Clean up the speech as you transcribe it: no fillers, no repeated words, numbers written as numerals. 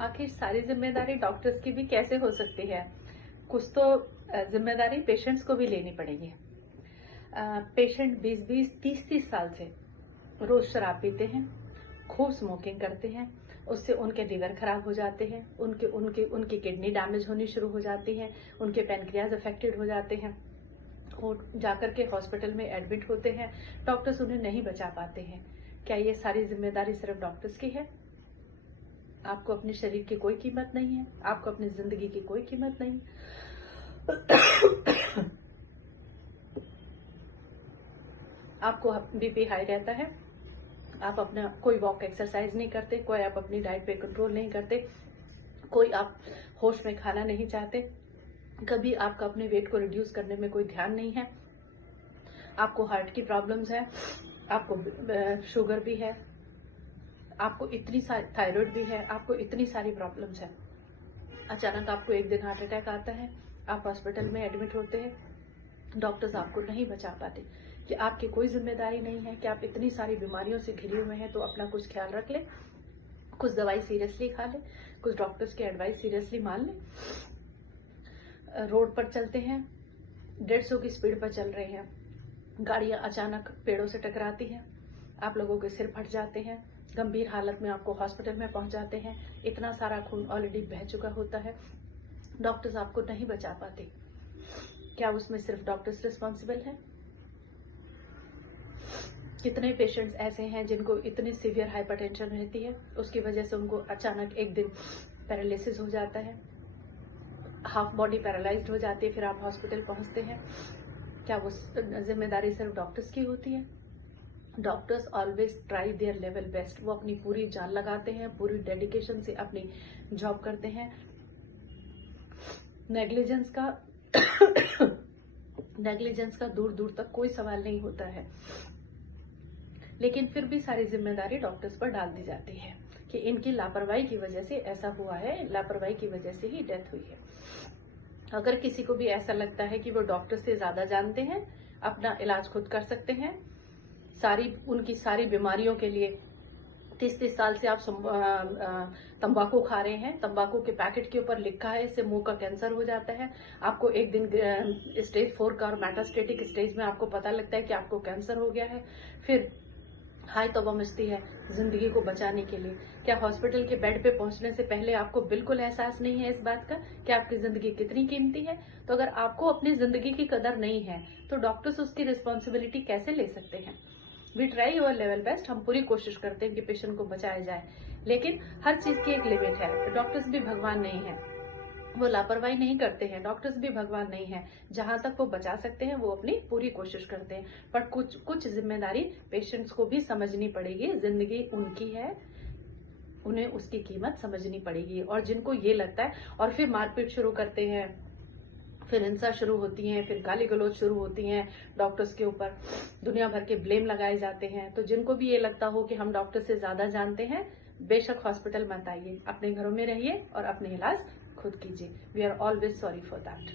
आखिर सारी जिम्मेदारी डॉक्टर्स की भी कैसे हो सकती है? कुछ तो जिम्मेदारी पेशेंट्स को भी लेनी पड़ेगी। पेशेंट 20-20, 30-30 साल से रोज शराब पीते हैं, खूब स्मोकिंग करते हैं, उससे उनके लिवर खराब हो जाते हैं, उनकी किडनी डैमेज होनी शुरू हो जाती है, उनके पैनक्रियाज अफेक्टेड हो जाते हैं, वो जाकर के हॉस्पिटल में एडमिट होते हैं, डॉक्टर्स उन्हें नहीं बचा पाते हैं। क्या ये सारी जिम्मेदारी सिर्फ डॉक्टर्स की है? आपको अपने शरीर की कोई कीमत नहीं है, आपको अपनी जिंदगी की कोई कीमत नहीं। आपको बीपी हाई रहता है, आप अपना कोई वॉक एक्सरसाइज नहीं करते, कोई आप अपनी डाइट पे कंट्रोल नहीं करते, कोई आप होश में खाना नहीं चाहते, कभी आपका अपने वेट को रिड्यूस करने में कोई ध्यान नहीं है, आपको हार्ट की प्रॉब्लम्स है, आपको शुगर भी है, आपको इतनी सारी थायराइड भी है, आपको इतनी सारी प्रॉब्लम्स है। अचानक आपको एक दिन हार्ट अटैक आता है, आप हॉस्पिटल में एडमिट होते हैं, डॉक्टर्स आपको नहीं बचा पाते। कि आपकी कोई जिम्मेदारी नहीं है कि आप इतनी सारी बीमारियों से घिरे हुए हैं तो अपना कुछ ख्याल रख ले, कुछ दवाई सीरियसली खा ले, कुछ डॉक्टर्स की एडवाइस सीरियसली मान ले। रोड पर चलते हैं, 150 की स्पीड पर चल रहे हैं, गाड़ियां अचानक पेड़ों से टकराती हैं, आप लोगों के सिर फट जाते हैं, गंभीर हालत में आपको हॉस्पिटल में पहुंचाते हैं, इतना सारा खून ऑलरेडी बह चुका होता है, डॉक्टर्स आपको नहीं बचा पाते। क्या उसमें सिर्फ डॉक्टर्स रिस्पॉन्सिबल है? कितने पेशेंट्स ऐसे हैं जिनको इतनी सीवियर हाइपरटेंशन रहती है, उसकी वजह से उनको अचानक एक दिन पैरालिसिस हो जाता है, हाफ बॉडी पैरालाइज्ड हो जाती है, फिर आप हॉस्पिटल पहुंचते हैं। क्या वो जिम्मेदारी सिर्फ डॉक्टर्स की होती है? Doctors always try their level best, वो अपनी पूरी जान लगाते हैं, पूरी डेडिकेशन से अपनी जॉब करते हैं। नेग्लिजेंस का दूर दूर तक कोई सवाल नहीं होता है, लेकिन फिर भी सारी जिम्मेदारी डॉक्टर्स पर डाल दी जाती है कि इनकी लापरवाही की वजह से ऐसा हुआ है, लापरवाही की वजह से ही डेथ हुई है। अगर किसी को भी ऐसा लगता है कि वो डॉक्टर से ज्यादा जानते हैं, अपना इलाज खुद कर सकते हैं, उनकी सारी बीमारियों के लिए 30-30 साल से आप तंबाकू खा रहे हैं, तंबाकू के पैकेट के ऊपर लिखा है इससे मुंह का कैंसर हो जाता है, आपको एक दिन स्टेज 4 का और मेटास्टेटिक स्टेज में आपको पता लगता है कि आपको कैंसर हो गया है, फिर हाय तौबा मचती है जिंदगी को बचाने के लिए। क्या हॉस्पिटल के बेड पे पहुंचने से पहले आपको बिल्कुल एहसास नहीं है इस बात का कि आपकी जिंदगी कितनी कीमती है? तो अगर आपको अपनी जिंदगी की कदर नहीं है तो डॉक्टर्स उसकी रिस्पॉन्सिबिलिटी कैसे ले सकते हैं? We try your level best, हम पूरी कोशिश करते हैं कि पेशेंट को बचाया जाए, लेकिन हर चीज की एक लिमिट है। डॉक्टर्स भी भगवान नहीं है, वो लापरवाही नहीं करते हैं, डॉक्टर्स भी भगवान नहीं है, जहां तक वो बचा सकते हैं वो अपनी पूरी कोशिश करते हैं। पर कुछ जिम्मेदारी पेशेंट्स को भी समझनी पड़ेगी, जिंदगी उनकी है, उन्हें उसकी कीमत समझनी पड़ेगी। और जिनको ये लगता है, और फिर मारपीट शुरू करते हैं, फिर हिंसा शुरू होती है, फिर गाली गलौज शुरू होती हैं डॉक्टर्स के ऊपर, दुनिया भर के ब्लेम लगाए जाते हैं। तो जिनको भी ये लगता हो कि हम डॉक्टर से ज्यादा जानते हैं, बेशक हॉस्पिटल मत आइए, अपने घरों में रहिए और अपने इलाज खुद कीजिए। We are always sorry for that.